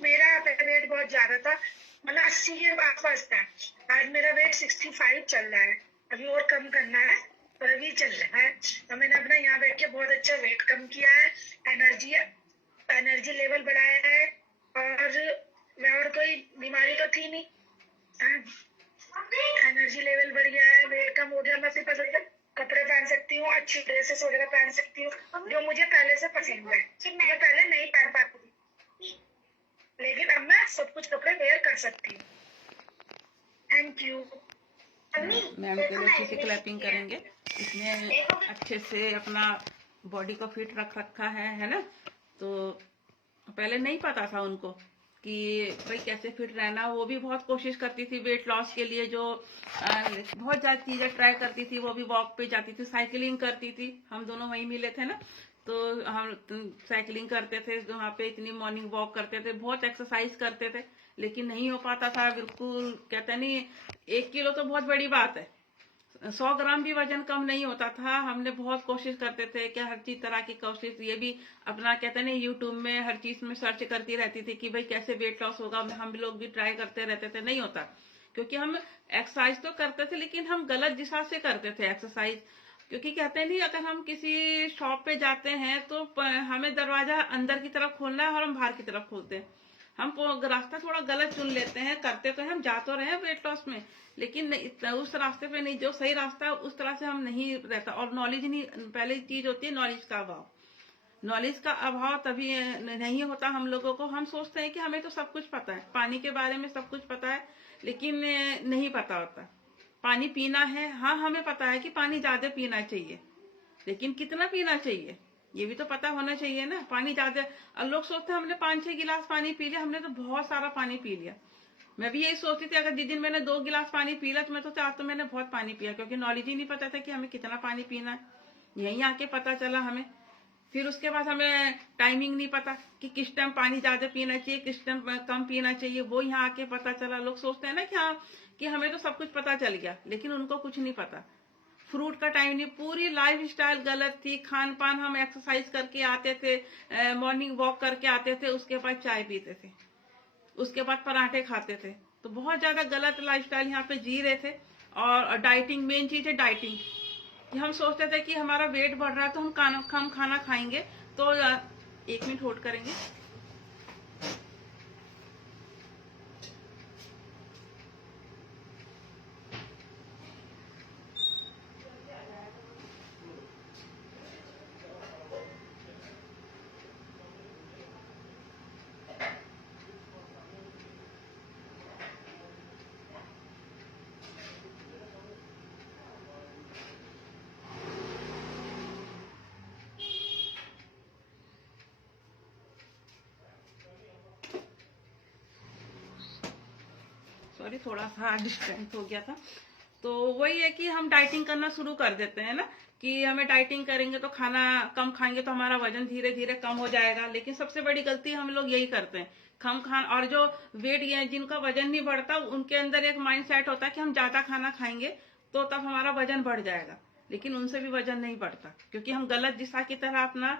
मेरा वेट बहुत ज्यादा था, मतलब 80 के आसपास था। आज मेरा वेट 65 चल रहा है। अभी और कम करना है, पर अभी चल रहा है। और मैंने अपना यहाँ बैठ के बहुत अच्छा वेट कम किया है, एनर्जी लेवल बढ़ाया है, और कोई बीमारी तो थी नहीं। एनर्जी लेवल बढ़ गया है, वेट कम हो गया, मैं सिर्फ कपड़े पहन सकती हूँ, अच्छी ड्रेसेस वगैरह पहन सकती हूँ, जो मुझे पहले से पसंद है। मैं पहले नहीं पहन पाती थी, लेकिन अब मैं सब कुछ कपड़े वेयर कर सकती हूँ। Thank you. मैम के लिए अच्छे से क्लैपिंग करेंगे। इसने अच्छे से अपना बॉडी को फिट रख रखा है ना। तो पहले नहीं पता था उनको कि भाई कैसे फिट रहना। वो भी बहुत कोशिश करती थी वेट लॉस के लिए, जो बहुत ज़्यादा चीज़ें ट्राई करती थी। वो भी वॉक पे जाती थी, साइकिलिंग करती थी। हम दोनों वहीं मिले थे ना, तो हम साइकिलिंग करते थे वहाँ पे, इतनी मॉर्निंग वॉक करते थे, बहुत एक्सरसाइज करते थे, लेकिन नहीं हो पाता था बिल्कुल। कहते नहीं, 1 किलो तो बहुत बड़ी बात है, 100 ग्राम भी वजन कम नहीं होता था। हमने बहुत कोशिश करते थे कि हर चीज तरह की कोशिश, ये भी अपना कहते नहीं यूट्यूब में हर चीज में सर्च करती रहती थी कि भाई कैसे वेट लॉस होगा। हम लोग भी ट्राई करते रहते थे, नहीं होता, क्योंकि हम एक्सरसाइज तो करते थे लेकिन हम गलत दिशा से करते थे एक्सरसाइज। क्योंकि कहते नहीं, अगर हम किसी शॉप पे जाते हैं तो हमें दरवाजा अंदर की तरफ खोलना है और हम बाहर की तरफ खोलते हैं। हम रास्ता थोड़ा गलत चुन लेते हैं, करते तो हम जा तो रहे हैं वेट लॉस में, लेकिन उस रास्ते पे नहीं, जो सही रास्ता है उस तरह से हम नहीं रहता। और नॉलेज नहीं, पहली चीज होती है नॉलेज का अभाव। नॉलेज का अभाव तभी नहीं होता हम लोगों को। हम सोचते हैं कि हमें तो सब कुछ पता है, पानी के बारे में सब कुछ पता है, लेकिन नहीं पता होता। पानी पीना है, हाँ हमें पता है कि पानी ज्यादा पीना चाहिए, लेकिन कितना पीना चाहिए ये भी तो पता होना चाहिए ना। पानी ज्यादा, लोग सोचते हैं हमने 5-6 गिलास पानी पी लिया, हमने तो बहुत सारा पानी पी लिया। मैं भी यही सोचती थी, अगर जिस दिन मैंने 2 गिलास पानी पी लिया तो मैं तो आज तो मैंने बहुत पानी पिया, क्योंकि नॉलेज ही नहीं पता था कि हमें कितना पानी पीना है। यहीं आके पता चला हमें। फिर उसके बाद हमें टाइमिंग नहीं पता कि किस टाइम पानी ज्यादा पीना चाहिए, किस टाइम कम पीना चाहिए, वो यहाँ आके पता चला। लोग सोचते हैं ना कि हाँ, कि हमें तो सब कुछ पता चल गया, लेकिन उनको कुछ नहीं पता। फ्रूट का टाइम नहीं, पूरी लाइफ स्टाइल गलत थी। खान पान, हम एक्सरसाइज करके आते थे, मॉर्निंग वॉक करके आते थे, उसके बाद चाय पीते थे, उसके बाद पराठे खाते थे। तो बहुत ज्यादा गलत लाइफस्टाइल यहाँ पे जी रहे थे। और डाइटिंग, मेन चीज है डाइटिंग, कि हम सोचते थे कि हमारा वेट बढ़ रहा है तो हम कम खाना खाएंगे। तो 1 मिनट होल्ड करेंगे। सॉरी, थोड़ा सा डिस्ट्रैक्ट हो गया था। तो वही है कि हम डाइटिंग करना शुरू कर देते हैं ना, कि हमें डाइटिंग करेंगे तो खाना कम खाएंगे तो हमारा वजन धीरे धीरे कम हो जाएगा। लेकिन सबसे बड़ी गलती हम लोग यही करते हैं, कम खान। और जो वेट, ये जिनका वजन नहीं बढ़ता, उनके अंदर एक माइंड सेट होता है कि हम ज्यादा खाना खाएंगे तो तब हमारा वजन बढ़ जाएगा, लेकिन उनसे भी वजन नहीं बढ़ता, क्योंकि हम गलत दिशा की तरह अपना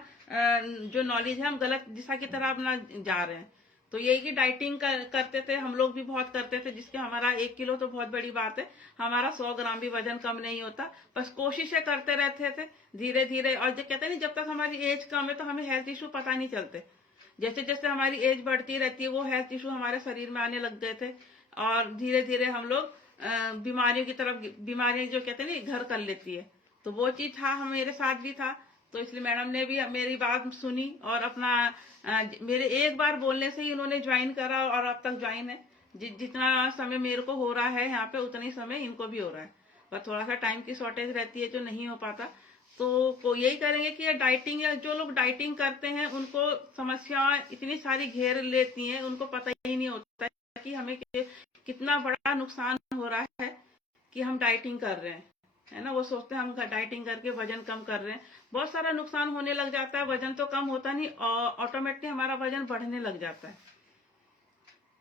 जो नॉलेज है, हम गलत दिशा की तरह अपना जा रहे हैं। तो यही कि डाइटिंग करते थे, हम लोग भी बहुत करते थे, जिसके हमारा 1 किलो तो बहुत बड़ी बात है, हमारा 100 ग्राम भी वजन कम नहीं होता। बस कोशिशें करते रहते थे धीरे धीरे। और जो कहते हैं नहीं, जब तक हमारी एज कम है तो हमें हेल्थ इशू पता नहीं चलते। जैसे जैसे हमारी एज बढ़ती रहती है, वो हेल्थ इशू हमारे शरीर में आने लग गए थे, और धीरे धीरे हम लोग बीमारियों की तरफ, बीमारियां जो कहते हैं ना घर कर लेती है। तो वो चीज था, मेरे साथ भी था। तो इसलिए मैडम ने भी मेरी बात सुनी और अपना मेरे एक बार बोलने से ही उन्होंने ज्वाइन करा, और अब तक ज्वाइन है। जितना समय मेरे को हो रहा है यहाँ पे, उतना ही समय इनको भी हो रहा है। पर थोड़ा सा टाइम की शॉर्टेज रहती है, जो नहीं हो पाता। तो यही करेंगे कि डाइटिंग, या जो लोग डाइटिंग करते हैं उनको समस्याएं इतनी सारी घेर लेती हैं, उनको पता ही नहीं होता है कि हमें कितना बड़ा नुकसान हो रहा है कि हम डाइटिंग कर रहे हैं, है ना। वो सोचते हैं हम डाइटिंग करके वजन कम कर रहे हैं, बहुत सारा नुकसान होने लग जाता है। वजन तो कम होता नहीं, ऑटोमेटिकली हमारा वजन बढ़ने लग जाता है।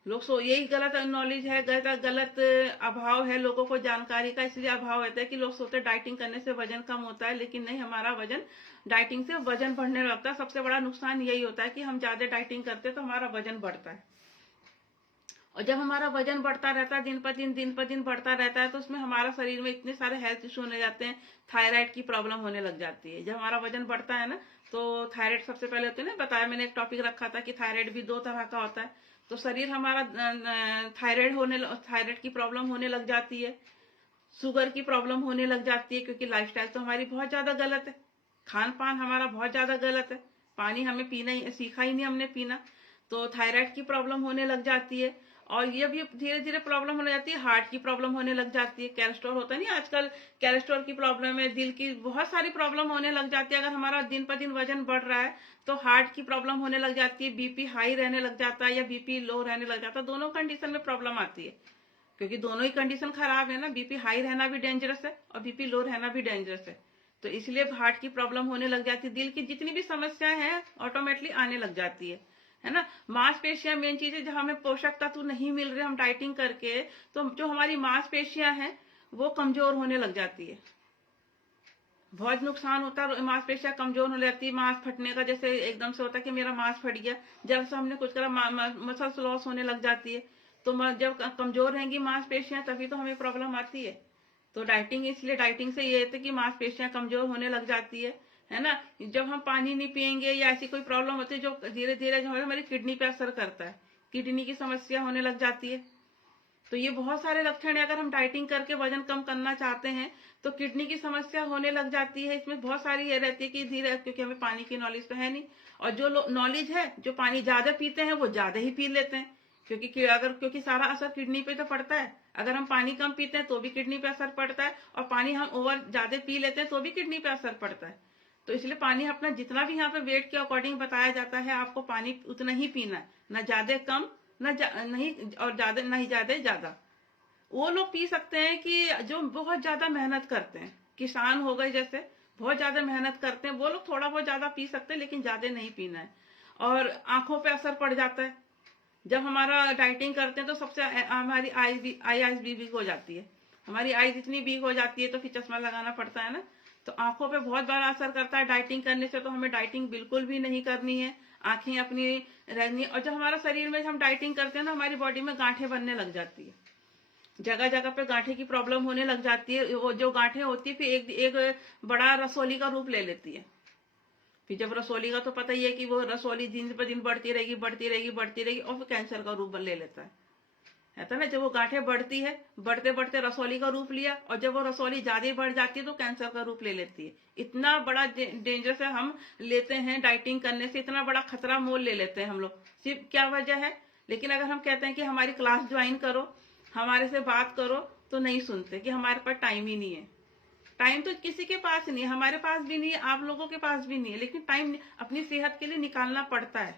लोग यही गलत नॉलेज है, गलत अभाव है लोगों को जानकारी का, इसलिए अभाव रहता है कि लोग सोचते हैं डाइटिंग करने से वजन कम होता है, लेकिन नहीं, हमारा वजन डाइटिंग से वजन बढ़ने लगता है। सबसे बड़ा नुकसान यही होता है कि हम ज्यादा डाइटिंग करते हैं तो हमारा वजन बढ़ता है। और जब हमारा वजन बढ़ता रहता है, दिन पर दिन बढ़ता रहता है, तो उसमें हमारा शरीर में इतने सारे हेल्थ इशू होने जाते हैं, थायराइड की प्रॉब्लम होने लग जाती है। जब हमारा वजन बढ़ता है ना, तो थायराइड सबसे पहले होते हैं ना, बताया मैंने एक टॉपिक रखा था कि थायराइड भी 2 तरह का होता है। तो शरीर हमारा थायराइड की प्रॉब्लम होने लग जाती है, शुगर की प्रॉब्लम होने लग जाती है, क्योंकि लाइफस्टाइल तो हमारी बहुत ज्यादा गलत है, खान पान हमारा बहुत ज्यादा गलत है, पानी हमें पीना ही सीखा ही नहीं हमने पीना, तो थायराइड की प्रॉब्लम होने लग जाती है। और ये भी धीरे धीरे प्रॉब्लम होने जाती है, हार्ट की प्रॉब्लम होने लग जाती है, कैलेस्ट्रॉल होता है नहीं आजकल, कैलेस्ट्रॉल की प्रॉब्लम है, दिल की बहुत सारी प्रॉब्लम होने लग जाती है। अगर हमारा दिन पर दिन वजन बढ़ रहा है तो हार्ट की प्रॉब्लम होने लग जाती है, बीपी हाई रहने लग जाता है या बीपी लो रहने लग जाता है, दोनों कंडीशन में प्रॉब्लम आती है, क्योंकि दोनों ही कंडीशन खराब है ना, बीपी हाई रहना भी डेंजरस है और बीपी लो रहना भी डेंजरस है। तो इसलिए हार्ट की प्रॉब्लम होने लग जाती है, दिल की जितनी भी समस्याएं हैं ऑटोमेटिकली आने लग जाती है ना। मांसपेशियां मेन चीज है, जब हमें पोषक तत्व नहीं मिल रहे हम डाइटिंग करके, तो जो हमारी मांसपेशियां हैं वो कमजोर होने लग जाती है, बहुत नुकसान होता है, मांसपेशियां कमजोर हो जाती है, मांस फटने का, जैसे एकदम से होता है कि मेरा मांस फट गया, जब से हमने कुछ करा मसल्स लॉस होने लग जाती है। तो जब कमजोर रहेंगी मांसपेशियां तभी तो हमें प्रॉब्लम आती है। तो डाइटिंग, इसलिए डाइटिंग से ये है कि मांसपेशियां कमजोर होने लग जाती है ना। जब हम पानी नहीं पियेंगे या ऐसी कोई प्रॉब्लम होती है जो धीरे धीरे जो है हमारी किडनी पे असर करता है, किडनी की समस्या होने लग जाती है। तो ये बहुत सारे लक्षण है, अगर हम डाइटिंग करके वजन कम करना चाहते हैं तो किडनी की समस्या होने लग जाती है। इसमें बहुत सारी ये रहती है कि धीरे, क्योंकि हमें पानी की नॉलेज तो है नहीं, और जो नॉलेज है, जो पानी ज्यादा पीते हैं वो ज्यादा ही पी लेते हैं, क्योंकि सारा असर किडनी पे तो पड़ता है। अगर हम पानी कम पीते हैं तो भी किडनी पे असर पड़ता है, और पानी हम ओवर ज्यादा पी लेते हैं तो भी किडनी पे असर पड़ता है। तो इसलिए पानी अपना जितना भी यहाँ पे वेट के अकॉर्डिंग बताया जाता है, आपको पानी उतना ही पीना है, ना ज्यादा कम, नहीं, और ज्यादा नहीं ज्यादा। वो लोग पी सकते हैं कि जो बहुत ज्यादा मेहनत करते हैं, किसान हो गए जैसे, बहुत ज्यादा मेहनत करते हैं, वो लोग थोड़ा बहुत ज्यादा पी सकते हैं, लेकिन ज्यादा नहीं पीना है। और आंखों पे असर पड़ जाता है, जब हमारा डाइटिंग करते हैं तो सबसे हमारी आईज भी वीक हो जाती है, हमारी आईज इतनी वीक हो जाती है तो फिर चश्मा लगाना पड़ता है ना। तो आंखों पे बहुत बड़ा असर करता है डाइटिंग करने से, तो हमें डाइटिंग बिल्कुल भी नहीं करनी है, आंखें अपनी रहनी। और जब हमारा शरीर में हम डाइटिंग करते हैं ना, हमारी बॉडी में गांठें बनने लग जाती है, जगह जगह पे गांठे की प्रॉब्लम होने लग जाती है। वो जो गांठें होती है फिर एक बड़ा रसोली का रूप ले लेती है। फिर जब रसोली का तो पता ही है कि वो रसोली दिन पर दिन बढ़ती रहेगी और फिर कैंसर का रूप ले लेता है ना। जब वो गांठें बढ़ती है, बढ़ते बढ़ते रसोली का रूप लिया, और जब वो रसोली ज्यादा बढ़ जाती है तो कैंसर का रूप ले लेती है। इतना बड़ा डेंजर है हम लेते हैं डाइटिंग करने से, इतना बड़ा खतरा मोल ले लेते हैं हम लोग, सिर्फ क्या वजह है। लेकिन अगर हम कहते हैं कि हमारी क्लास ज्वाइन करो, हमारे से बात करो, तो नहीं सुनते कि हमारे पास टाइम ही नहीं है। टाइम तो किसी के पास नहीं है, हमारे पास भी नहीं है, आप लोगों के पास भी नहीं है, लेकिन टाइम अपनी सेहत के लिए निकालना पड़ता है।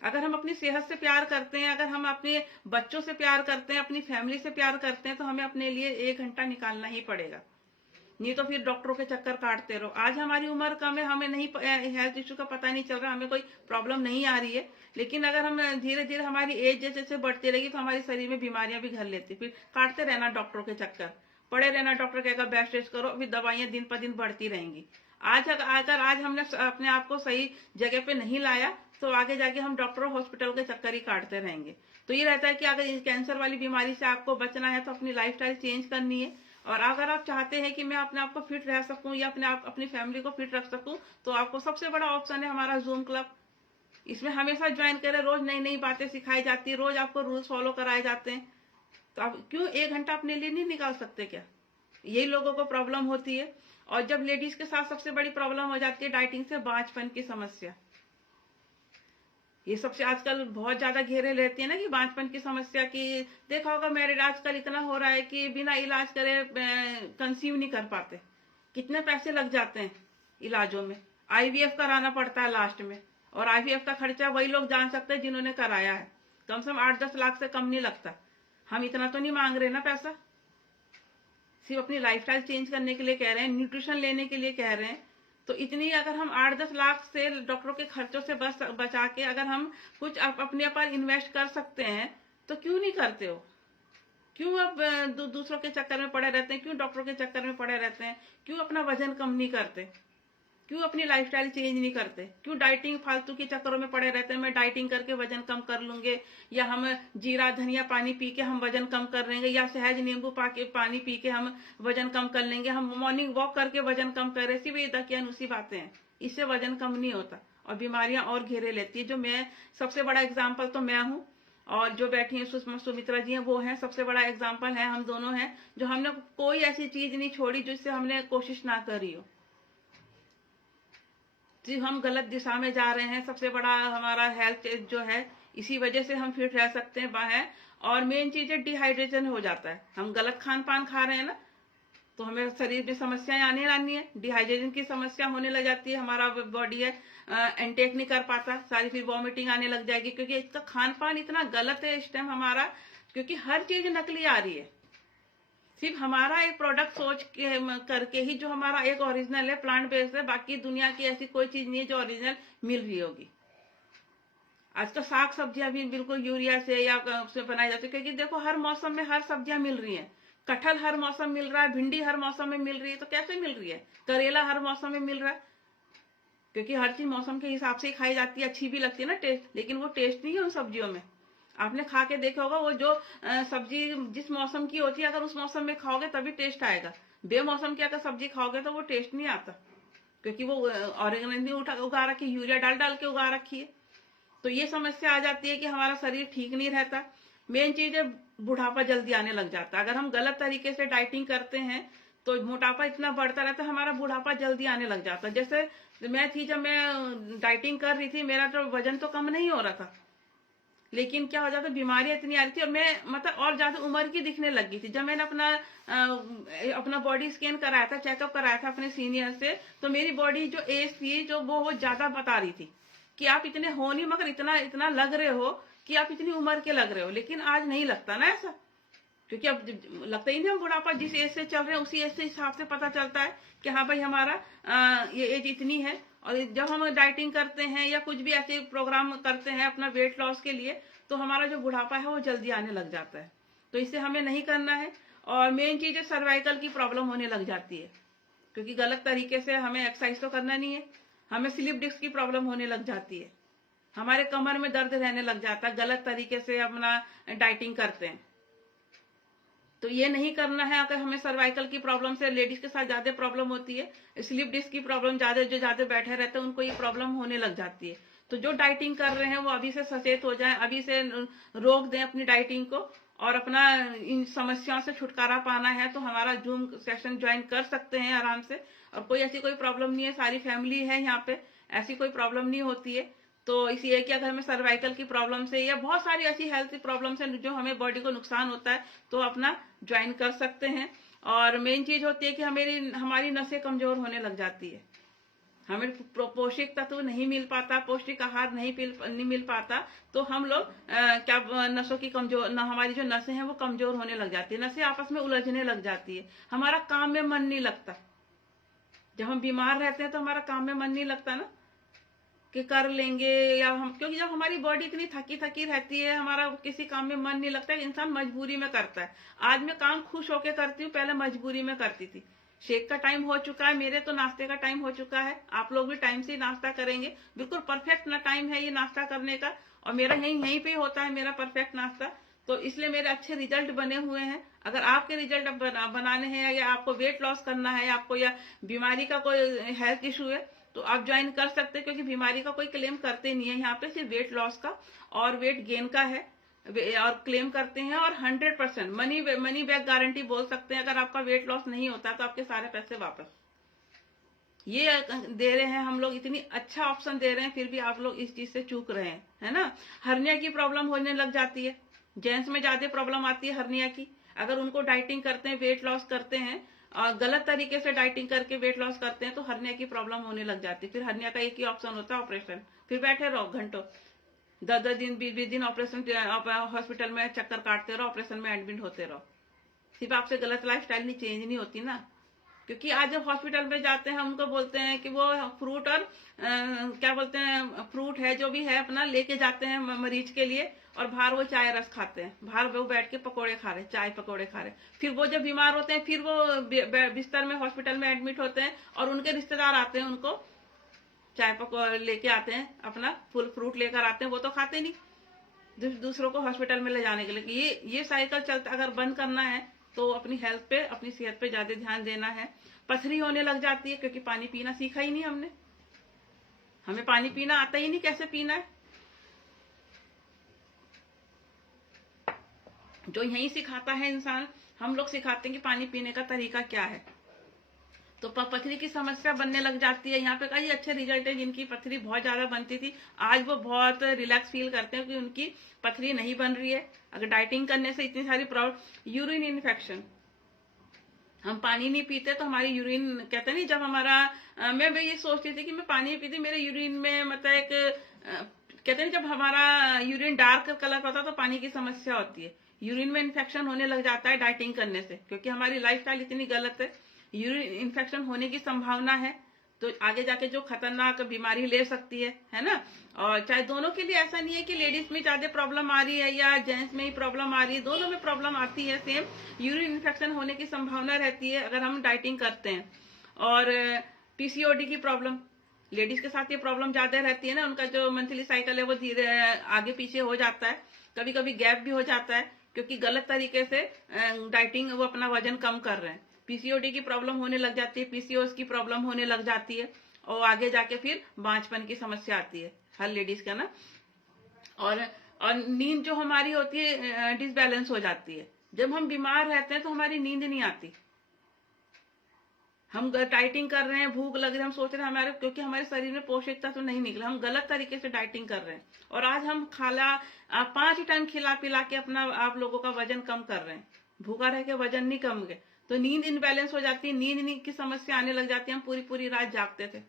अगर हम अपनी सेहत से प्यार करते हैं, अगर हम अपने बच्चों से प्यार करते हैं, अपनी फैमिली से प्यार करते हैं, तो हमें अपने लिए 1 घंटा निकालना ही पड़ेगा, नहीं तो फिर डॉक्टरों के चक्कर काटते रहो। आज हमारी उम्र कम है, हमें नहीं हेल्थ इश्यू का पता नहीं चल रहा, हमें कोई प्रॉब्लम नहीं आ रही है, लेकिन अगर हम धीरे धीरे हमारी एज जैसे जैसे बढ़ती रहेगी तो हमारे शरीर में बीमारियां भी घर लेती, फिर काटते रहना डॉक्टरों के चक्कर, पड़े रहना, डॉक्टर कहेगा बेड रेस्ट करो, फिर दवाइयां दिन पर दिन बढ़ती रहेंगी। अगर आज हमने अपने आप को सही जगह पे नहीं लाया तो आगे जाके हम डॉक्टर हॉस्पिटल के चक्कर ही काटते रहेंगे। तो ये रहता है कि अगर कैंसर वाली बीमारी से आपको बचना है तो अपनी लाइफस्टाइल चेंज करनी है, और अगर आप चाहते हैं कि मैं अपने आप को फिट रह सकूं या अपनी फैमिली को फिट रख सकूं, तो आपको सबसे बड़ा ऑप्शन है हमारा जूम क्लब। इसमें हमेशा ज्वाइन करें, रोज नई नई बातें सिखाई जाती है, रोज आपको रूल्स फॉलो कराए जाते हैं। तो आप क्यों 1 घंटा अपने लिए नहीं निकाल सकते क्या? यही लोगों को प्रॉब्लम होती है। और जब लेडीज के साथ सबसे बड़ी प्रॉब्लम हो जाती है डाइटिंग से, बांझपन की समस्या। ये सबसे आजकल बहुत ज्यादा घेरे रहती है ना कि बांझपन की समस्या की। देखा होगा मैरिड आजकल इतना हो रहा है कि बिना इलाज करे कंसीव नहीं कर पाते, कितने पैसे लग जाते हैं इलाजों में, आईवीएफ कराना पड़ता है लास्ट में, और आईवीएफ का खर्चा वही लोग जान सकते हैं जिन्होंने कराया है, कम से कम 8-10 लाख से कम नहीं लगता। हम इतना तो नहीं मांग रहे ना पैसा, सिर्फ अपनी लाइफस्टाइल चेंज करने के लिए कह रहे हैं, न्यूट्रिशन लेने के लिए कह रहे हैं। तो इतनी अगर हम 8-10 लाख से डॉक्टरों के खर्चों से बचा के अगर हम कुछ अपने पर इन्वेस्ट कर सकते हैं तो क्यों नहीं करते हो? क्यों अब दूसरों के चक्कर में पड़े रहते हैं, क्यों डॉक्टरों के चक्कर में पड़े रहते हैं, क्यों अपना वजन कम नहीं करते? क्यों अपनी लाइफस्टाइल चेंज नहीं करते? क्यों डाइटिंग फालतू के चक्करों में पड़े रहते हैं? मैं डाइटिंग करके वजन कम कर लूंगे, या हम जीरा धनिया पानी पी के हम वजन कम कर लेंगे, या सहज नींबू पानी पी के हम वजन कम कर लेंगे, हम मॉर्निंग वॉक करके वजन कम कर रहे, सिर्फ ये दकियानुसी बातें हैं। इससे वजन कम नहीं होता और बीमारियां और घेरे लेती है। जो मैं सबसे बड़ा एग्जाम्पल तो मैं हूँ, और जो बैठी हैं सुमित्रा जी हैं वो हैं, सबसे बड़ा एग्जाम्पल है, हम दोनों हैं, जो हमने कोई ऐसी चीज नहीं छोड़ी जिससे हमने कोशिश ना करी हो। जी हम गलत दिशा में जा रहे हैं। सबसे बड़ा हमारा हेल्थ जो है, इसी वजह से हम फिट रह सकते हैं बाहर। और मेन चीज है डिहाइड्रेशन हो जाता है। हम गलत खान पान खा रहे हैं ना, तो हमें शरीर में समस्याएं आनी है, डिहाइड्रेशन की समस्या होने लग जाती है। हमारा बॉडी है इनटेक नहीं कर पाता सारी, फिर वॉमिटिंग आने लग जाएगी, क्योंकि इसका खान पान इतना गलत है इस टाइम हमारा, क्योंकि हर चीज नकली आ रही है। सिर्फ हमारा एक प्रोडक्ट सोच के करके ही जो हमारा एक ओरिजिनल है, प्लांट बेस्ड है, बाकी दुनिया की ऐसी कोई चीज नहीं है जो ओरिजिनल मिल रही होगी। आज तो साग सब्जियां भी बिल्कुल यूरिया से या उससे बनाई जाती है, क्योंकि देखो हर मौसम में हर सब्जियां मिल रही हैं। कटहल हर मौसम मिल रहा है, भिंडी हर मौसम में मिल रही है, तो कैसे मिल रही है? करेला हर मौसम में मिल रहा है, क्योंकि हर चीज मौसम के हिसाब से ही खाई जाती है। अच्छी भी लगती है ना टेस्ट, लेकिन वो टेस्ट नहीं है उन सब्जियों में। आपने खा के देखा होगा, वो जो सब्जी जिस मौसम की होती है, अगर उस मौसम में खाओगे तभी टेस्ट आएगा। बेमौसम की अगर सब्जी खाओगे तो वो टेस्ट नहीं आता, क्योंकि वो ऑर्गेनिक उगा रखी, यूरिया डाल डाल के उगा रखी है। तो ये समस्या आ जाती है कि हमारा शरीर ठीक नहीं रहता। मेन चीज है बुढ़ापा जल्दी आने लग जाता है। अगर हम गलत तरीके से डाइटिंग करते हैं तो मोटापा इतना बढ़ता रहता है, हमारा बुढ़ापा जल्दी आने लग जाता है। जैसे मैं थी, जब मैं डाइटिंग कर रही थी, मेरा तो वजन तो कम नहीं हो रहा था, लेकिन क्या हो जाता, बीमारियां इतनी आ रही थी, और मैं मतलब और ज्यादा उम्र की दिखने लगी थी। जब मैंने अपना बॉडी स्कैन कराया था, चेकअप कराया था अपने सीनियर से, तो मेरी बॉडी जो एज थी जो वो ज्यादा बता रही थी कि आप इतने हो नहीं, मगर इतना इतना लग रहे हो कि आप इतनी उम्र के लग रहे हो। लेकिन आज नहीं लगता ना ऐसा, क्योंकि अब लगता ही नहीं। हम बुढ़ापा जिस एज से चल रहे हैं उसी एज से हिसाब से पता चलता है कि हाँ भाई हमारा ये एज इतनी है। और जब हम डाइटिंग करते हैं या कुछ भी ऐसे प्रोग्राम करते हैं अपना वेट लॉस के लिए, तो हमारा जो बुढ़ापा है वो जल्दी आने लग जाता है। तो इसे हमें नहीं करना है। और मेन चीज है सर्वाइकल की प्रॉब्लम होने लग जाती है, क्योंकि गलत तरीके से हमें एक्सरसाइज तो करना नहीं है। हमें स्लिप डिस्क की प्रॉब्लम होने लग जाती है, हमारे कमर में दर्द रहने लग जाता है, गलत तरीके से अपना डाइटिंग करते हैं। तो ये नहीं करना है। अगर हमें सर्वाइकल की प्रॉब्लम से लेडीज के साथ ज्यादा प्रॉब्लम होती है, स्लिप डिस्क की प्रॉब्लम जो ज्यादा बैठे रहते हैं उनको ये प्रॉब्लम होने लग जाती है। तो जो डाइटिंग कर रहे हैं वो अभी से सचेत हो जाएं, अभी से रोक दें अपनी डाइटिंग को, और अपना इन समस्याओं से छुटकारा पाना है तो हमारा जूम सेशन ज्वाइन कर सकते हैं आराम से। और कोई ऐसी कोई प्रॉब्लम नहीं है, सारी फैमिली है यहाँ पे, ऐसी कोई प्रॉब्लम नहीं होती है। तो इसलिए कि अगर हमें सर्वाइकल की प्रॉब्लम से या बहुत सारी ऐसी हेल्थ प्रॉब्लम से जो हमें बॉडी को नुकसान होता है, तो अपना ज्वाइन कर सकते हैं। और मेन चीज होती है कि हमारी नसें कमजोर होने लग जाती है, हमें पौष्टिक तत्व नहीं मिल पाता, पौष्टिक आहार नहीं मिल पाता, तो हम लोग क्या नसों की हमारी जो नसें हैं वो कमजोर होने लग जाती है, नसें आपस में उलझने लग जाती है, हमारा काम में मन नहीं लगता। जब हम बीमार रहते हैं तो हमारा काम में मन नहीं लगता ना कि कर लेंगे, या हम, क्योंकि जब हमारी बॉडी इतनी थकी थकी रहती है, हमारा किसी काम में मन नहीं लगता, इंसान मजबूरी में करता है। आज मैं काम खुश होके करती हूँ, पहले मजबूरी में करती थी। शेक का टाइम हो चुका है, मेरे तो नाश्ते का टाइम हो चुका है, आप लोग भी टाइम से नाश्ता करेंगे, बिल्कुल परफेक्ट ना टाइम है ये नाश्ता करने का, और मेरा यहीं पे होता है मेरा परफेक्ट नाश्ता, तो इसलिए मेरे अच्छे रिजल्ट बने हुए हैं। अगर आपके रिजल्ट बनाने हैं, या आपको वेट लॉस करना है आपको, या बीमारी का कोई हेल्थ इशू है, तो आप ज्वाइन कर सकते हैं, क्योंकि बीमारी का कोई क्लेम करते नहीं है यहाँ पे, सिर्फ वेट लॉस का और वेट गेन का है और क्लेम करते हैं। और 100% मनी बैक गारंटी बोल सकते हैं। अगर आपका वेट लॉस नहीं होता तो आपके सारे पैसे वापस, ये दे रहे हैं हम लोग, इतनी अच्छा ऑप्शन दे रहे हैं, फिर भी आप लोग इस चीज से चूक रहे हैं, है ना। हर्निया की प्रॉब्लम होने लग जाती है, जेंट्स में ज्यादा प्रॉब्लम आती है हर्निया की। अगर उनको डाइटिंग करते हैं, वेट लॉस करते हैं, और गलत तरीके से डाइटिंग करके वेट लॉस करते हैं, तो हर्निया की प्रॉब्लम होने लग जाती है। फिर हर्निया का एक ही ऑप्शन होता है, ऑपरेशन। फिर बैठे रहो घंटों, 10 दिन 20 दिन ऑपरेशन हॉस्पिटल में चक्कर काटते रहो, ऑपरेशन में एडमिट होते रहो। सिर्फ आपसे गलत लाइफस्टाइल नहीं चेंज नहीं होती ना, क्योंकि आज जब हॉस्पिटल में जाते हैं उनको बोलते हैं कि वो फ्रूट और क्या बोलते हैं, फ्रूट है जो भी है अपना लेके जाते हैं मरीज के लिए, और बाहर वो चाय रस खाते हैं, बाहर वो बैठ के पकोड़े खा रहे, चाय पकोड़े खा रहे। फिर वो जब बीमार होते हैं, फिर वो बिस्तर में हॉस्पिटल में एडमिट होते हैं, और उनके रिश्तेदार आते हैं उनको चाय पको लेके आते हैं, अपना फुल फ्रूट लेकर आते हैं, वो तो खाते नहीं, दूसरों को हॉस्पिटल में ले जाने के लिए। ये साइकिल चलता अगर बंद करना है तो अपनी हेल्थ पे, अपनी सेहत पे ज्यादा ध्यान देना है। पथरी होने लग जाती है क्योंकि पानी पीना सीखा ही नहीं हमने, हमें पानी पीना आता ही नहीं, कैसे पीना है। जो यही सिखाता है इंसान, हम लोग सिखाते हैं कि पानी पीने का तरीका क्या है, तो पथरी की समस्या बनने लग जाती है। यहाँ पे कई अच्छे रिजल्ट है, जिनकी पथरी बहुत ज्यादा बनती थी आज वो बहुत रिलैक्स फील करते हैं कि उनकी पथरी नहीं बन रही है। अगर डाइटिंग करने से इतनी सारी प्रॉब्लम, यूरिन इन्फेक्शन, हम पानी नहीं पीते तो हमारी यूरिन, कहते नहीं जब हमारा, मैं भी ये सोचती थी कि मैं पानी नहीं पीती, मेरे यूरिन में मतलब एक कहते हैं जब हमारा यूरिन डार्क कलर होता है तो पानी की समस्या होती है। यूरिन में इन्फेक्शन होने लग जाता है डाइटिंग करने से, क्योंकि हमारी लाइफस्टाइल इतनी गलत है। यूरिन इन्फेक्शन होने की संभावना है, तो आगे जाके जो खतरनाक बीमारी ले सकती है ना। और चाहे दोनों के लिए, ऐसा नहीं है कि लेडीज में ज्यादा प्रॉब्लम आ रही है या जेंट्स में ही प्रॉब्लम आ रही है, दोनों में प्रॉब्लम आती है सेम। यूरिन इन्फेक्शन होने की संभावना रहती है अगर हम डाइटिंग करते हैं। और पीसीओडी की प्रॉब्लम, लेडीज के साथ ये प्रॉब्लम ज्यादा रहती है ना, उनका जो मंथली साइकिल है वो धीरे आगे पीछे हो जाता है, कभी कभी गैप भी हो जाता है, क्योंकि गलत तरीके से डाइटिंग वो अपना वजन कम कर रहे हैं। पीसीओडी की प्रॉब्लम होने लग जाती है, पीसीओएस की प्रॉब्लम होने लग जाती है, और आगे जाके फिर बांझपन की समस्या आती है हर लेडीज का ना। और नींद जो हमारी होती है डिसबैलेंस हो जाती है। जब हम बीमार रहते हैं तो हमारी नींद नहीं आती, हम डाइटिंग कर रहे हैं, भूख लग रही है, हम सोच रहे हैं हमारे, क्योंकि हमारे शरीर में पोषक तत्व नहीं निकला, हम गलत तरीके से डाइटिंग कर रहे हैं। और आज हम खाला 5 टाइम खिला पिला के अपना आप लोगों का वजन कम कर रहे हैं, भूखा रह के वजन नहीं कम गए, तो नींद इनबैलेंस हो जाती है, नींद की समस्या आने लग जाती है। हम पूरी पूरी रात जागते थे,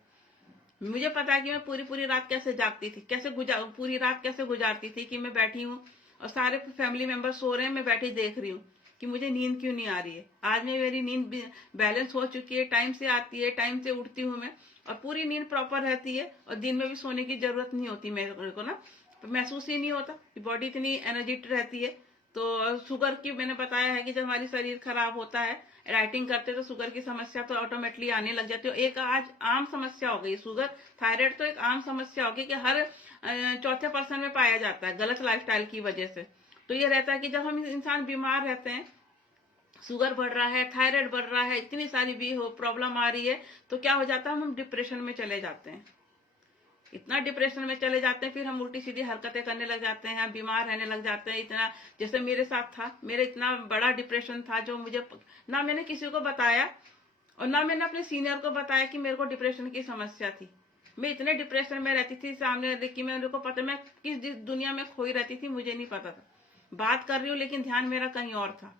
मुझे पता है कि मैं पूरी पूरी रात कैसे जागती थी, कैसे पूरी रात कैसे गुजारती थी, कि मैं बैठी हूँ और सारे फैमिली मेंबर सो रहे हैं, मैं बैठी देख रही हूँ कि मुझे नींद क्यों नहीं आ रही है। आज में मेरी नींद बैलेंस हो चुकी है, टाइम से आती है, टाइम से उठती हूँ मैं, और पूरी नींद प्रॉपर रहती है, और दिन में भी सोने की जरूरत नहीं होती मेरे को ना, महसूस ही नहीं होता कि बॉडी इतनी एनर्जेटिक रहती है। तो शुगर की मैंने बताया है कि जब हमारी शरीर खराब होता है, डाइटिंग करते तो शुगर की समस्या तो ऑटोमेटिकली आने लग जाती है। एक आज आम समस्या हो गई शुगर, थायराइड तो एक आम समस्या हो गई कि हर चौथे पर्सन में पाया जाता है गलत लाइफस्टाइल की वजह से। तो ये रहता है कि जब हम इंसान बीमार रहते हैं, शुगर बढ़ रहा है, थायराइड बढ़ रहा है, इतनी सारी भी प्रॉब्लम आ रही है, तो क्या हो जाता है, हम डिप्रेशन में चले जाते हैं, इतना डिप्रेशन में चले जाते हैं, फिर हम उल्टी सीधी हरकतें करने लग जाते हैं, बीमार रहने लग जाते हैं। इतना, जैसे मेरे साथ था, मेरे इतना बड़ा डिप्रेशन था जो मुझे ना मैंने किसी को बताया और ना मैंने अपने सीनियर को बताया कि मेरे को डिप्रेशन की समस्या थी। मैं इतने डिप्रेशन में रहती थी, सामने कि मेरे को पता, मैं किस दुनिया में खोई रहती थी मुझे नहीं पता था। बात कर रही हूँ लेकिन ध्यान मेरा कहीं और था,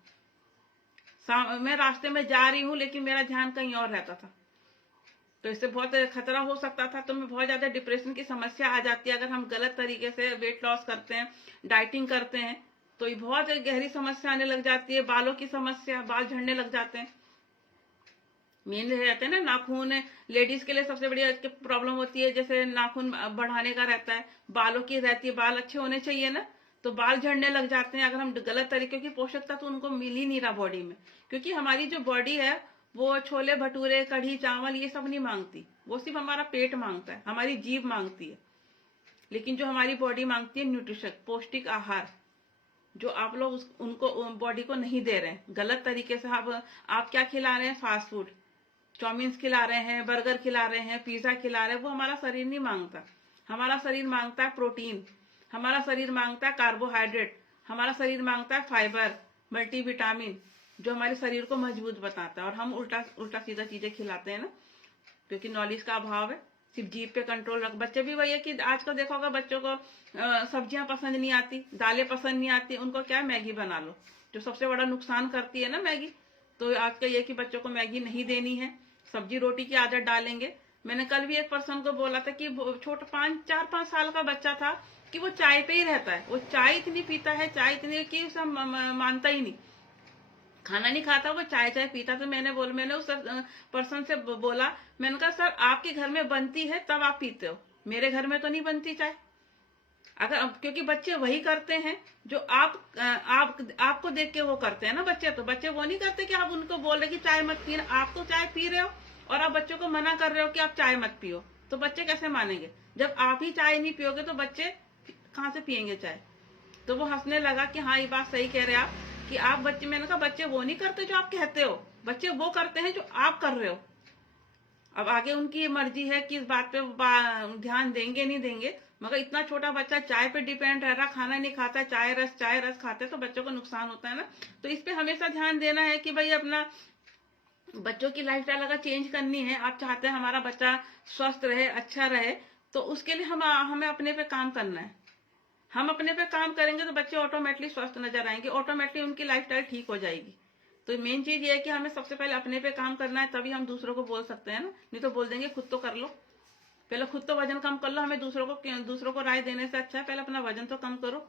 मैं रास्ते में जा रही हूँ लेकिन मेरा ध्यान कहीं और रहता था। तो इससे बहुत खतरा हो सकता था। तो मैं बहुत ज्यादा डिप्रेशन की समस्या आ जाती है अगर हम गलत तरीके से वेट लॉस करते हैं, डाइटिंग करते हैं, तो ये बहुत गहरी समस्या आने लग जाती है। बालों की समस्या, बाल झड़ने लग जाते हैं, मेन रहते हैं ना नाखून, लेडीज के लिए सबसे बड़ी प्रॉब्लम होती है, जैसे नाखून बढ़ाने का रहता है, बालों की रहती है, बाल अच्छे होने चाहिए ना, तो बाल झड़ने लग जाते हैं अगर हम गलत तरीके की, पोषक तत्व उनको मिल ही नहीं रहा बॉडी में। क्योंकि हमारी जो बॉडी है वो छोले भटूरे, कढ़ी चावल ये सब नहीं मांगती, वो सिर्फ हमारा पेट मांगता है, हमारी जीभ मांगती है। लेकिन जो हमारी बॉडी मांगती है न्यूट्रिशन, पौष्टिक आहार, जो आप लोग उनको बॉडी को नहीं दे रहे हैं गलत तरीके से। आप क्या खिला रहे हैं, फास्ट फूड, चाउमीन खिला रहे हैं, बर्गर खिला रहे हैं, पिज्जा खिला रहे हैं, वो हमारा शरीर नहीं मांगता। हमारा शरीर मांगता है प्रोटीन, हमारा शरीर मांगता है कार्बोहाइड्रेट, हमारा शरीर मांगता है फाइबर, मल्टीविटामिन, जो हमारे शरीर को मजबूत बताता है। और हम उल्टा सीधा चीजें खिलाते हैं ना, क्योंकि नॉलेज का अभाव है, सिर्फ जीभ पे कंट्रोल रख। बच्चे भी वही है कि आजकल देखा होगा बच्चों को सब्जियां पसंद नहीं आती, दालें पसंद नहीं आती, उनको क्या मैगी बना लो, जो सबसे बड़ा नुकसान करती है ना मैगी। तो आजकल ये कि बच्चों को मैगी नहीं देनी है, सब्जी रोटी की आदत डालेंगे। मैंने कल भी एक पर्सन को बोला था कि छोटा 4-5 साल का बच्चा था कि वो चाय पे ही रहता है, वो चाय इतनी पीता है, चाय इतनी कि सब मानता ही नहीं, खाना नहीं खाता, वो चाय पीता। तो मैंने उस पर्सन से बोला, मैंने कहा सर आपके घर में बनती है तब आप पीते हो, मेरे घर में तो नहीं बनती चाय। अगर, क्योंकि बच्चे वही करते हैं जो आपको देख के वो करते हैं ना बच्चे। तो बच्चे वो नहीं करते कि आप उनको बोल रहे कि चाय मत पीना, आप तो चाय पी रहे हो और आप बच्चों को मना कर रहे हो कि आप चाय मत पियो। तो बच्चे कैसे मानेंगे? जब आप ही चाय नहीं पियोगे तो बच्चे कहाँ से पियेंगे चाय? तो वो हंसने लगा कि हाँ, ये बात सही कह रहे आप कि आप बच्चे, मैंने कहा बच्चे वो नहीं करते जो आप कहते हो, बच्चे वो करते हैं जो आप कर रहे हो। अब आगे उनकी मर्जी है कि इस बात पे ध्यान देंगे नहीं देंगे, मगर इतना छोटा बच्चा चाय पे डिपेंड रह रहा, खाना नहीं खाता, चाय रस खाते तो बच्चों को नुकसान होता है ना। तो इस पे हमेशा ध्यान देना है कि भाई अपना बच्चों की लाइफस्टाइल अगर चेंज करनी है, आप चाहते हैं हमारा बच्चा स्वस्थ रहे, अच्छा रहे, तो उसके लिए हमें अपने पे काम करना है। हम अपने पे काम करेंगे तो बच्चे ऑटोमेटिकली स्वस्थ नजर आएंगे, ऑटोमेटिकली उनकी लाइफस्टाइल ठीक हो जाएगी। तो मेन चीज ये है कि हमें सबसे पहले अपने पे काम करना है, तभी हम दूसरों को बोल सकते हैं ना, नहीं तो बोल देंगे खुद तो कर लो। पहले खुद तो वजन कम कर लो, हमें दूसरों को राय देने से अच्छा है पहले अपना वजन तो कम करो।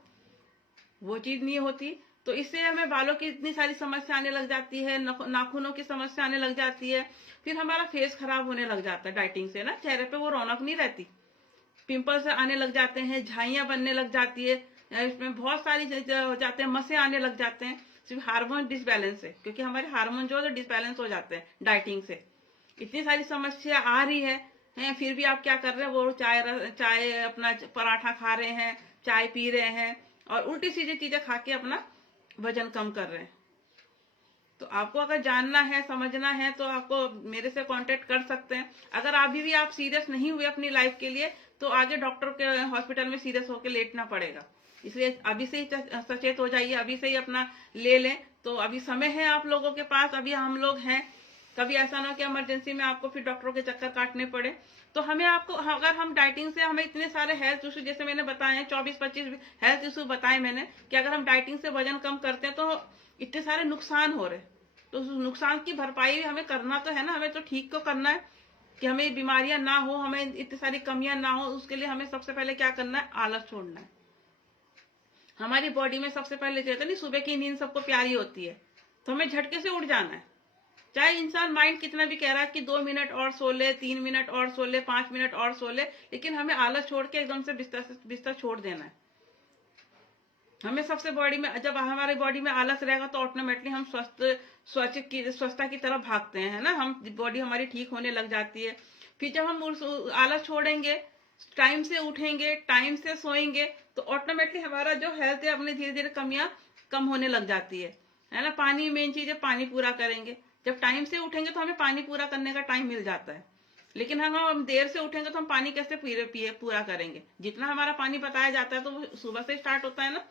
वो चीज नहीं होती तो इससे हमें बालों की इतनी सारी समस्या आने लग जाती है, नाखूनों की समस्या आने लग जाती है, फिर हमारा फेस खराब होने लग जाता है डाइटिंग से ना, चेहरे पे वो रौनक नहीं रहती, पिंपल्स आने लग जाते हैं, झाइयां बनने लग जाती है, इसमें बहुत सारी हो जाते हैं, मसे आने लग जाते हैं, सिर्फ हार्मोन डिसबैलेंस है, क्योंकि हमारे हार्मोन जो है डिसबैलेंस हो जाते हैं डाइटिंग से। इतनी सारी समस्या आ रही है, फिर भी आप क्या कर रहे हैं, वो चाय अपना पराठा खा रहे हैं, चाय पी रहे हैं और उल्टी सीधी चीजें खा के अपना वजन कम कर रहे हैं। तो आपको अगर जानना है, समझना है, तो आपको मेरे से कांटेक्ट कर सकते हैं। अगर अभी भी आप सीरियस नहीं हुए अपनी लाइफ के लिए, तो आगे डॉक्टर के हॉस्पिटल में सीरियस होकर लेटना पड़ेगा। इसलिए अभी से ही सचेत हो जाइए, अभी से ही अपना ले लें। तो अभी समय है आप लोगों के पास, अभी हम लोग हैं, कभी ऐसा ना हो कि इमरजेंसी में आपको फिर डॉक्टरों के चक्कर काटने पड़े। तो हमें आपको, अगर हम डाइटिंग से हमें इतने सारे हेल्थ इशू जैसे मैंने बताए हैं, 24-25 हेल्थ इशू बताए मैंने, कि अगर हम डाइटिंग से वजन कम करते हैं तो इतने सारे नुकसान हो रहे, तो उस नुकसान की भरपाई हमें करना तो है ना, हमें तो ठीक तो करना है कि हमें बीमारियां ना हो, हमें इतनी सारी कमियां ना हो। उसके लिए हमें सबसे पहले क्या करना है, आलस छोड़ना है। हमारी बॉडी में सबसे पहले जो है नहीं, सुबह की नींद सबको प्यारी होती है, तो हमें झटके से उठ जाना है। चाहे इंसान माइंड कितना भी कह रहा है कि 2 मिनट और सो ले, 3 मिनट और सो ले, 5 मिनट और सो ले, लेकिन हमें आलस छोड़ के एकदम से बिस्तर छोड़ देना है। हमें सबसे बॉडी में, जब हमारी बॉडी में आलस रहेगा तो ऑटोमेटिकली हम स्वच्छता की तरफ भागते हैं, है ना, हम बॉडी हमारी ठीक होने लग जाती है। फिर जब हम आलस छोड़ेंगे, टाइम से उठेंगे, टाइम से सोएंगे, तो ऑटोमेटिकली हमारा जो हेल्थ है अपनी धीरे धीरे कमियां कम होने लग जाती है ना। पानी मेन चीज है, पानी पूरा करेंगे। जब टाइम से उठेंगे तो हमें पानी पूरा करने का टाइम मिल जाता है, लेकिन हम देर से उठेंगे तो हम पानी कैसे पूरा करेंगे? जितना हमारा पानी बताया जाता है तो वो सुबह से स्टार्ट होता है ना,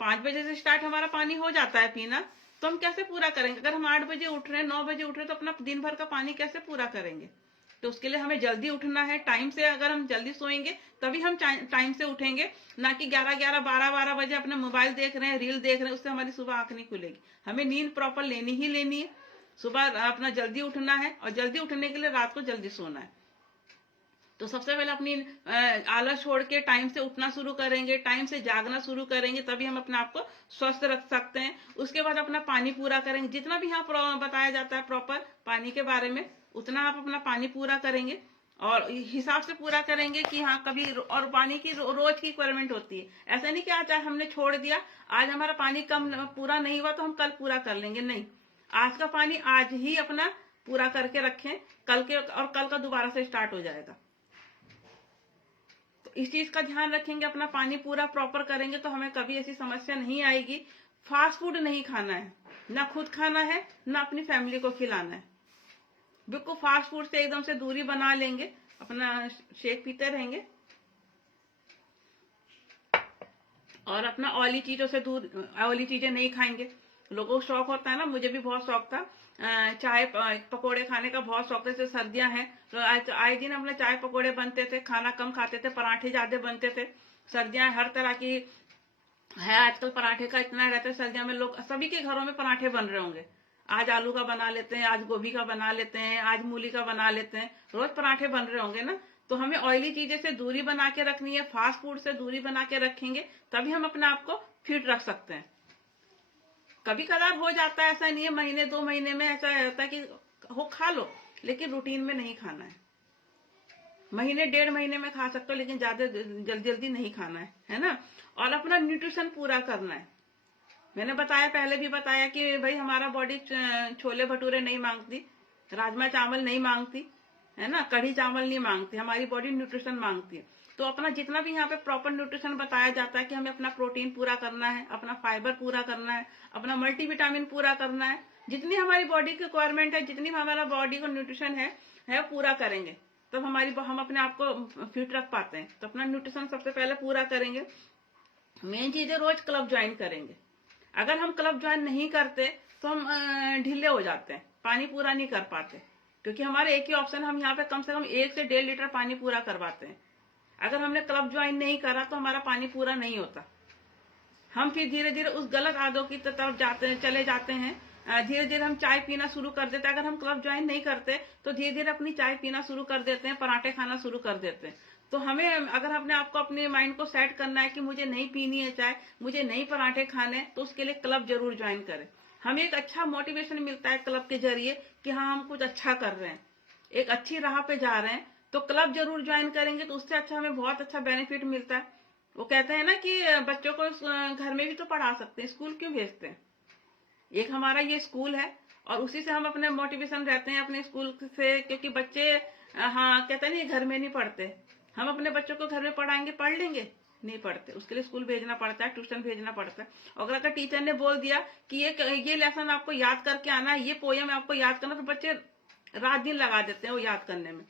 5 बजे से स्टार्ट हमारा पानी हो जाता है पीना, तो हम कैसे पूरा करेंगे? अगर हम 8 बजे उठ रहे हैं, 9 बजे उठ रहे हैं, तो अपना दिन भर का पानी कैसे पूरा करेंगे? तो उसके लिए हमें जल्दी उठना है, टाइम से। अगर हम जल्दी सोएंगे तभी हम टाइम से उठेंगे, ना कि 11-11, 12-12 बजे अपने मोबाइल देख रहे हैं, रील देख रहे हैं, उससे हमारी सुबह आंख नहीं खुलेगी। हमें नींद प्रॉपर लेनी ही लेनी है, सुबह अपना जल्दी उठना है, और जल्दी उठने के लिए रात को जल्दी सोना है। तो सबसे पहले अपनी आलस छोड़ के टाइम से उठना शुरू करेंगे, टाइम से जागना शुरू करेंगे, तभी हम अपने आप को स्वस्थ रख सकते हैं। उसके बाद अपना पानी पूरा करेंगे, जितना भी यहाँ बताया जाता है प्रॉपर पानी के बारे में, उतना आप अपना पानी पूरा करेंगे, और हिसाब से पूरा करेंगे कि हाँ कभी, और पानी की रोज की रिक्वायरमेंट होती है। ऐसा नहीं कि आज हमने छोड़ दिया, आज हमारा पानी कम पूरा नहीं हुआ तो हम कल पूरा कर लेंगे, नहीं। आज का पानी आज ही अपना पूरा करके रखें, कल का दोबारा से स्टार्ट हो जाएगा। तो इस चीज का ध्यान रखेंगे, अपना पानी पूरा प्रॉपर करेंगे तो हमें कभी ऐसी समस्या नहीं आएगी। फास्ट फूड नहीं खाना है, ना खुद खाना है, ना अपनी फैमिली को खिलाना है। बिल्कुल फास्ट फूड से एकदम से दूरी बना लेंगे, अपना शेक पीते रहेंगे, और अपना ऑयली चीजों से दूर, ऑयली चीजें नहीं खाएंगे। लोगों को शौक होता है ना, मुझे भी बहुत शौक था, चाय पकोड़े खाने का बहुत शौक था। जैसे सर्दियां हैं तो आए दिन अपने चाय पकोड़े बनते थे, खाना कम खाते थे, पराठे ज्यादा बनते थे। सर्दियां हर तरह की है, आजकल पराठे का इतना रहता है, सर्दियों में लोग सभी के घरों में पराठे बन रहे होंगे। आज आलू का बना लेते हैं, आज गोभी का बना लेते हैं, आज मूली का बना लेते हैं, रोज पराठे बन रहे होंगे ना। तो हमें ऑयली चीजें से दूरी बना के रखनी है, फास्ट फूड से दूरी बना के रखेंगे, तभी हम अपने आप को फिट रख सकते हैं। कभी कदार हो जाता है, ऐसा नहीं है, महीने 2 महीने में ऐसा होता है कि हो खा लो, लेकिन रूटीन में नहीं खाना है। महीने 1.5 महीने में खा सकते हो, लेकिन ज्यादा जल्दी नहीं खाना है ना। और अपना न्यूट्रिशन पूरा करना है। मैंने बताया, पहले भी बताया कि भाई हमारा बॉडी छोले भटूरे नहीं मांगती, राजमा चावल नहीं मांगती, है ना, कढ़ी चावल नहीं मांगती, हमारी बॉडी न्यूट्रिशन मांगती है। तो अपना जितना भी यहाँ पे प्रॉपर न्यूट्रिशन बताया जाता है कि हमें अपना प्रोटीन पूरा करना है, अपना फाइबर पूरा करना है, अपना मल्टीविटामिन पूरा करना है, जितनी हमारी बॉडी की रिक्वायरमेंट है, जितनी हमारा बॉडी को न्यूट्रिशन है पूरा करेंगे तब हम अपने आप को फिट रख पाते हैं। तो अपना न्यूट्रिशन सबसे पहले पूरा करेंगे। मेन चीज है रोज क्लब ज्वाइन करेंगे। अगर हम क्लब ज्वाइन नहीं करते तो हम ढीले हो जाते हैं, पानी पूरा नहीं कर पाते, क्योंकि हमारे एक ही ऑप्शन, हम यहाँ पे कम से कम 1 से 1.5 लीटर पानी पूरा करवाते हैं। अगर हमने क्लब ज्वाइन नहीं करा तो हमारा पानी पूरा नहीं होता। हम फिर धीरे धीरे उस गलत आदतों की तरफ चले जाते हैं। धीरे धीरे हम चाय पीना शुरू कर देते हैं। अगर हम क्लब ज्वाइन नहीं करते तो धीरे धीरे अपनी चाय पीना शुरू कर देते हैं, पराठे खाना शुरू कर देते हैं। तो हमें अगर अपने आप को, अपने माइंड को सेट करना है कि मुझे नहीं पीनी है चाय, मुझे नहीं पराठे खाने, तो उसके लिए क्लब जरूर ज्वाइन करें। हमें एक अच्छा मोटिवेशन मिलता है क्लब के जरिए कि हाँ हम कुछ अच्छा कर रहे हैं, एक अच्छी राह पे जा रहे हैं। तो क्लब जरूर ज्वाइन करेंगे तो उससे अच्छा हमें बहुत अच्छा बेनिफिट मिलता है। वो कहते हैं ना कि बच्चों को घर में भी तो पढ़ा सकते हैं, स्कूल क्यों भेजते हैं। एक हमारा ये स्कूल है और उसी से हम अपने मोटिवेशन रहते हैं अपने स्कूल से, क्योंकि बच्चे हाँ कहते नहीं घर में नहीं पढ़ते। हम अपने बच्चों को घर में पढ़ाएंगे, पढ़ लेंगे, नहीं पढ़ते, उसके लिए स्कूल भेजना पड़ता है, ट्यूशन भेजना पड़ता है। और अगर टीचर ने बोल दिया कि ये लेसन आपको याद करके आना है, ये पोयम आपको याद करना, तो बच्चे रात दिन लगा देते हैं वो याद करने में।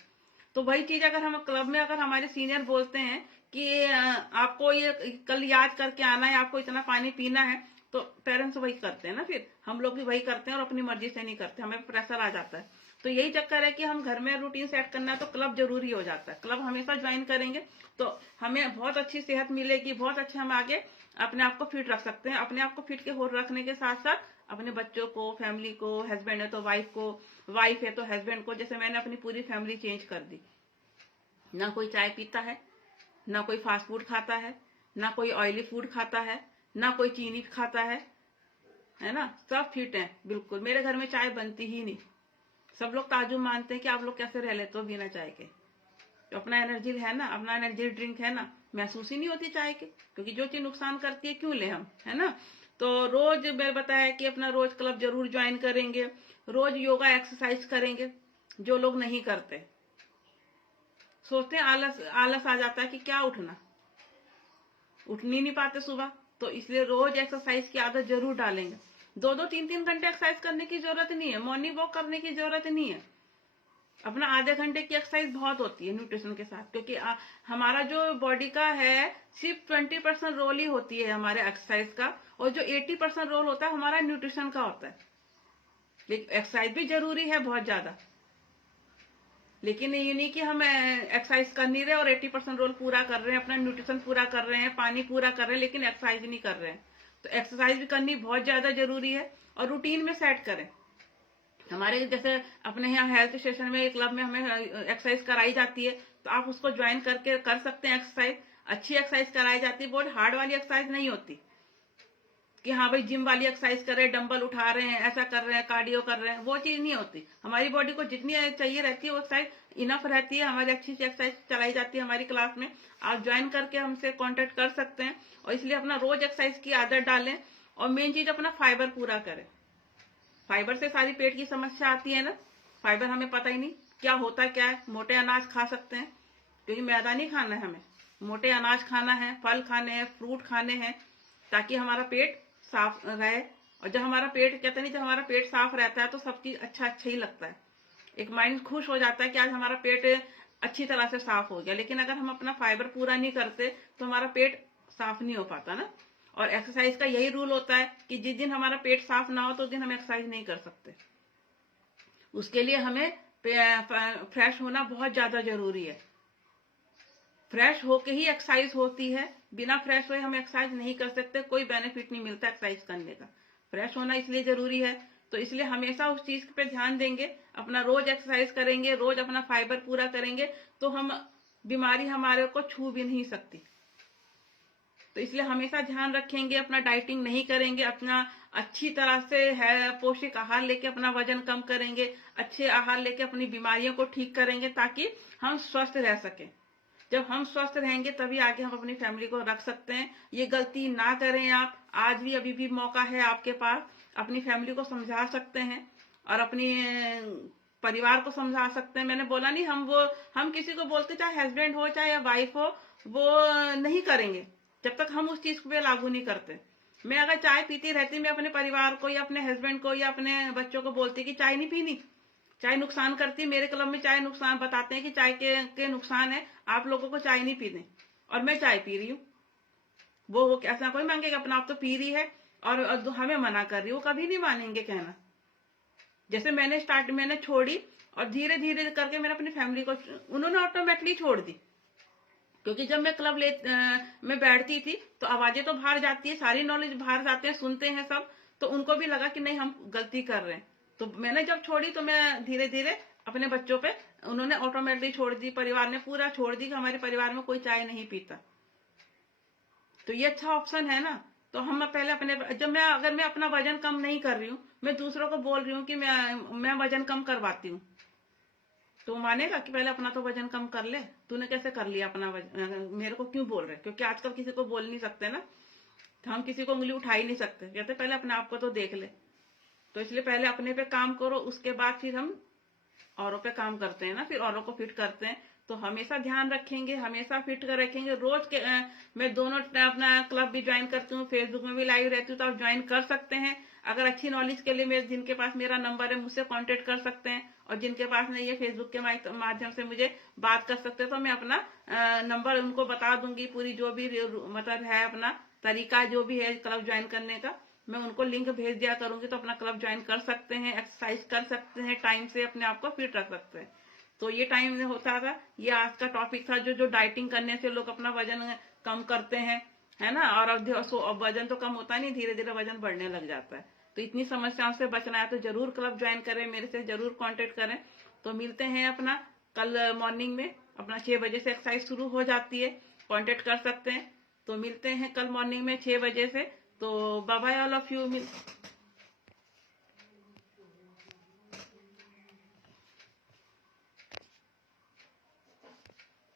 तो वही चीज अगर हम क्लब में, अगर हमारे सीनियर बोलते हैं कि आपको ये कल याद करके आना है, आपको इतना पानी पीना है, तो पेरेंट्स वही करते हैं ना, फिर हम लोग भी वही करते हैं और अपनी मर्जी से नहीं करते, हमें प्रेशर आ जाता है। तो यही चक्कर है कि हम घर में रूटीन सेट करना है तो क्लब जरूरी हो जाता है। क्लब हमेशा ज्वाइन करेंगे तो हमें बहुत अच्छी सेहत मिलेगी, बहुत अच्छे हम आगे अपने आप को फिट रख सकते हैं। अपने आप को फिट रखने के साथ साथ अपने बच्चों को, फैमिली को, हस्बैंड है तो वाइफ को, वाइफ है तो हस्बैंड को। जैसे मैंने अपनी पूरी फैमिली चेंज कर दी, ना कोई चाय पीता है, ना कोई फास्ट फूड खाता है, ना कोई ऑयली फूड खाता है, ना कोई चीनी खाता है ना, सब फिट है बिल्कुल। मेरे घर में चाय बनती ही नहीं। सब लोग ताजुब मानते हैं कि आप लोग कैसे रह लेते हो बिना चाय के। तो अपना एनर्जी है ना, अपना एनर्जी ड्रिंक है ना, महसूस ही नहीं होती चाय के, क्योंकि जो चीज नुकसान करती है क्यों ले हम, है ना। तो रोज मैं बताया कि अपना रोज क्लब जरूर ज्वाइन करेंगे, रोज योगा एक्सरसाइज करेंगे। जो लोग नहीं करते, सोचते हैं आलस आ जाता है कि क्या उठना, उठ नहीं पाते सुबह, तो इसलिए रोज एक्सरसाइज की आदत जरूर डालेंगे। 2-2, 3-3 घंटे एक्सरसाइज करने की जरूरत नहीं है, मॉर्निंग वॉक करने की जरूरत नहीं है। अपना आधे घंटे की एक्सरसाइज बहुत होती है न्यूट्रिशन के साथ, क्योंकि हमारा जो बॉडी का है सिर्फ 20% रोल ही होती है हमारे एक्सरसाइज का, और जो 80% रोल होता है हमारा न्यूट्रिशन का होता है। लेकिन एक्सरसाइज भी जरूरी है बहुत ज्यादा, लेकिन ये नहीं कि हम एक्सरसाइज कर नहीं रहे और 80% रोल पूरा कर रहे हैं, अपना न्यूट्रिशन पूरा कर रहे हैं, पानी पूरा कर रहे हैं, लेकिन एक्सरसाइज नहीं कर रहे हैं। तो एक्सरसाइज भी करनी बहुत ज्यादा जरूरी है और रूटीन में सेट करें। हमारे जैसे अपने यहाँ हेल्थ स्टेशन में, क्लब में हमें एक्सरसाइज कराई जाती है, तो आप उसको ज्वाइन करके कर सकते हैं। एक्सरसाइज अच्छी एक्सरसाइज कराई जाती है, बहुत हार्ड वाली एक्सरसाइज नहीं होती कि हाँ भाई जिम वाली एक्सरसाइज कर रहे हैं, डंबल उठा रहे हैं, ऐसा कर रहे हैं, कार्डियो कर रहे हैं, वो चीज नहीं होती। हमारी बॉडी को जितनी चाहिए रहती है वो एक्सरसाइज इनफ रहती है। हमारी अच्छी सी एक्सरसाइज चलाई जाती है हमारी क्लास में, आप ज्वाइन करके हमसे कांटेक्ट कर सकते हैं। और इसलिए अपना रोज एक्सरसाइज की आदत डालें, और मेन चीज अपना फाइबर पूरा करें। फाइबर से सारी पेट की समस्या आती है ना, फाइबर हमें पता ही नहीं क्या होता क्या है। मोटे अनाज खा सकते हैं, क्योंकि मैदा नहीं खाना है हमें, मोटे अनाज खाना है, फल खाने हैं, फ्रूट खाने हैं, ताकि हमारा पेट साफ रहे। और जब हमारा पेट, कहते नहीं, जब हमारा पेट साफ रहता है तो सब चीज अच्छा ही लगता है। एक माइंड खुश हो जाता है कि आज हमारा पेट अच्छी तरह से साफ हो गया। लेकिन अगर हम अपना फाइबर पूरा नहीं करते तो हमारा पेट साफ नहीं हो पाता ना। और एक्सरसाइज का यही रूल होता है कि जिस दिन हमारा पेट साफ ना हो तो उस दिन हम एक्सरसाइज नहीं कर सकते। उसके लिए हमें फ्रेश होना बहुत ज्यादा जरूरी है। फ्रेश होके ही एक्सरसाइज होती है, बिना फ्रेश हुए हम एक्सरसाइज नहीं कर सकते, कोई बेनिफिट नहीं मिलता एक्सरसाइज करने का। फ्रेश होना इसलिए जरूरी है, तो इसलिए हमेशा उस चीज पे ध्यान देंगे, अपना रोज एक्सरसाइज करेंगे, रोज अपना फाइबर पूरा करेंगे, तो हम बीमारी हमारे को छू भी नहीं सकती। तो इसलिए हमेशा ध्यान रखेंगे, अपना डाइटिंग नहीं करेंगे, अपना अच्छी तरह से है पौष्टिक आहार लेके अपना वजन कम करेंगे, अच्छे आहार लेके अपनी बीमारियों को ठीक करेंगे, ताकि हम स्वस्थ रह सकें। जब हम स्वस्थ रहेंगे तभी आगे हम अपनी फैमिली को रख सकते हैं। ये गलती ना करें आप, आज भी अभी भी मौका है आपके पास, अपनी फैमिली को समझा सकते हैं और अपनी परिवार को समझा सकते हैं। मैंने बोला नहीं हम किसी को बोलते चाहे हस्बैंड हो चाहे वाइफ हो, वो नहीं करेंगे जब तक हम उस चीज पे लागू नहीं करते। मैं अगर चाय पीती रहती, मैं अपने परिवार को या अपने हस्बैंड को या अपने बच्चों को बोलती कि चाय नहीं पीनी, चाय नुकसान करती। मेरे क्लब में चाय नुकसान बताते हैं कि चाय के नुकसान है, आप लोगों को चाय नहीं पीने, और मैं चाय पी रही हूँ। वो ऐसा कोई मांगेगा, अपना आप तो पी रही है और हमें मना कर रही है, वो कभी नहीं मानेंगे कहना। जैसे मैंने छोड़ी और धीरे धीरे करके मैंने अपनी फैमिली को, उन्होंने ऑटोमेटिकली छोड़ दी। क्योंकि जब मैं क्लब में बैठती थी तो आवाजें तो बाहर जाती है, सारी नॉलेज बाहर जाते हैं, सुनते हैं सब, तो उनको भी लगा कि नहीं हम गलती कर रहे हैं। तो मैंने जब छोड़ी तो मैं धीरे धीरे अपने बच्चों पे, उन्होंने ऑटोमेटिकली छोड़ दी, परिवार ने पूरा छोड़ दी कि हमारे परिवार में कोई चाय नहीं पीता। तो ये अच्छा ऑप्शन है ना। तो हम पहले अगर मैं अपना वजन कम नहीं कर रही हूँ, मैं दूसरों को बोल रही हूँ कि मैं वजन कम करवाती हूँ, तो मानेगा कि पहले अपना तो वजन कम कर ले। तूने कैसे कर लिया अपना वजन, मेरे को क्यों बोल रहे? क्योंकि आजकल किसी को बोल नहीं सकते ना, तो हम किसी को उंगली उठा ही नहीं सकते, कहते पहले अपने आप को तो देख ले। तो इसलिए पहले अपने पे काम करो, उसके बाद फिर हम औरों पे काम करते हैं ना, फिर औरों को फिट करते हैं। तो हमेशा ध्यान रखेंगे, हमेशा फिट कर रखेंगे। रोज के मैं दोनों अपना क्लब भी ज्वाइन करती हूँ, फेसबुक में भी लाइव रहती हूँ, तो आप ज्वाइन कर सकते हैं। अगर अच्छी नॉलेज के लिए जिनके पास मेरा नंबर है मुझसे कांटेक्ट कर सकते हैं, और जिनके पास नहीं है फेसबुक के माध्यम से मुझे बात कर सकते हैं। तो मैं अपना नंबर उनको बता दूंगी, पूरी जो भी मतलब है अपना तरीका जो भी है क्लब ज्वाइन करने का, मैं उनको लिंक भेज दिया करूंगी। तो अपना क्लब ज्वाइन कर सकते हैं, एक्सरसाइज कर सकते हैं, टाइम से अपने आप को फिट रख सकते हैं। तो ये टाइम होता था, ये आज का टॉपिक था, जो डाइटिंग करने से लोग अपना वजन कम करते हैं, है ना। और अब वजन तो कम होता नहीं, धीरे धीरे वजन बढ़ने लग जाता है। तो इतनी समस्याओं से बचना है तो जरूर क्लब ज्वाइन करें, मेरे से जरूर कांटेक्ट करें। तो मिलते हैं अपना कल मॉर्निंग में, अपना 6 बजे से एक्सरसाइज शुरू हो जाती है, कांटेक्ट कर सकते हैं। तो मिलते हैं कल मॉर्निंग में 6 बजे से। तो bye bye all of you.